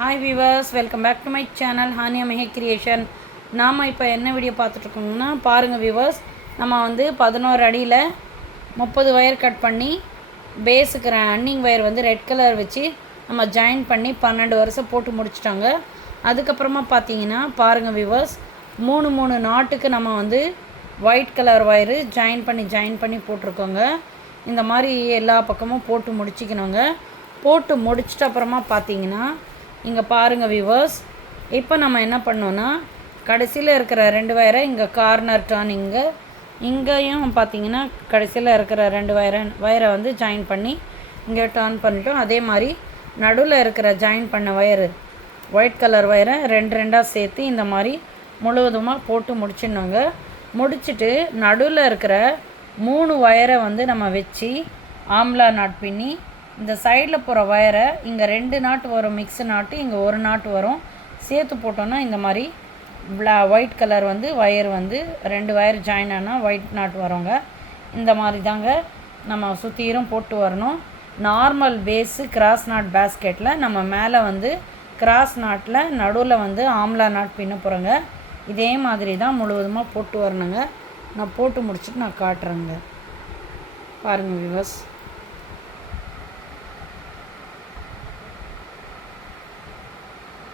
Hi viewers, welcome back to my channel Haniya Mehak creation. நாம் இப்போ என்ன வீடியோ பார்த்துட்ருக்கோங்கன்னா பாருங்கள் வியூவர்ஸ், நம்ம 11 அடியில் 30 வயர் கட் பண்ணி பேஸுக்கு ரன்னிங் வயர் ரெட் கலர் வச்சு நம்ம ஜாயின் பண்ணி 12 வருஷம் போட்டு முடிச்சிட்டாங்க. அதுக்கப்புறமா பார்த்தீங்கன்னா பாருங்கள் வியூவர்ஸ், 3 நாட்டுக்கு நம்ம ஒயிட் கலர் வயரு ஜாயின் பண்ணி போட்டிருக்கோங்க. இந்த மாதிரி எல்லா பக்கமும் போட்டு முடிச்சிக்கணுங்க. போட்டு முடிச்சிட்ட அப்புறமா பார்த்தீங்கன்னா இங்கே பாருங்கள் வியூவர்ஸ், இப்போ நம்ம என்ன பண்ணோன்னா கடைசியில் இருக்கிற 2 வயரை இங்கே கார்னர் டர்ன் இங்கேயும் பார்த்தீங்கன்னா கடைசியில் இருக்கிற 2 வயரை ஜாயின் பண்ணி இங்கே டர்ன் பண்ணிட்டோம். அதே மாதிரி நடுவில் இருக்கிற ஜாயின் பண்ண வயரு ஒயிட் கலர் வயரை 2 சேர்த்து இந்த மாதிரி முழுவதுமாக போட்டு முடிச்சிடணுங்க. முடிச்சுட்டு நடுவில் இருக்கிற 3 வயரை நம்ம வச்சு ஆம்லா நாட் பின்னி இந்த சைடில் போகிற வயரை இங்கே 2 நாட்டு வரும், மிக்ஸு நாட்டு, இங்கே 1 நாட்டு வரும், சேர்த்து போட்டோன்னா இந்த மாதிரி white colour wire 2 wire join ஆனால் ஒயிட் நாட்டு வரோங்க. இந்த மாதிரி தாங்க நம்ம சுற்றியும் போட்டு வரணும். நார்மல் பேஸு கிராஸ் நாட் பேஸ்கெட்டில் நம்ம மேலே கிராஸ் நாட்டில் நடுவில் ஆம்லா நாட் பின்ன போகிறோங்க. இதே மாதிரி தான் முழுவதுமாக போட்டு வரணுங்க. நான் போட்டு முடிச்சுட்டு நான் காட்டுறேங்க. பாருங்கள் வியூவர்ஸ்.